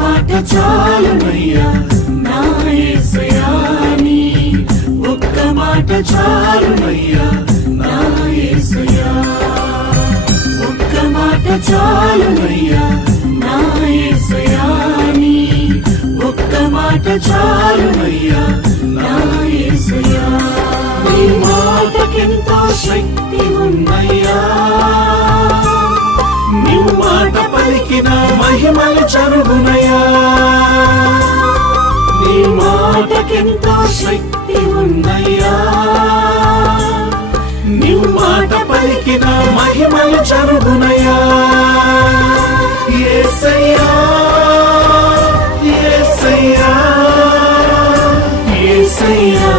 మాట చాలునయ్యా నా యేసయ్యా నీ ఒక్క మాట చాలునయ్యా నా యేసయ్యా ఒక్క మాట చాలునయ్యా నా యేసయ్యా నీ ఒక్క మాట చాలునయ్యా నా యేసయ్యా నీ మాటకెంతో శక్తి ఉన్నయ్యా నీవు మాట పలికిన మహిమలు జరుగునయ్యా నీ మాటకెంతో శక్తి ఉన్నయ్యా నీవు మాట పలికిన మహిమలు జరుగునయ్యా యేసయ్యా యేసయ్యా యేసయ్యా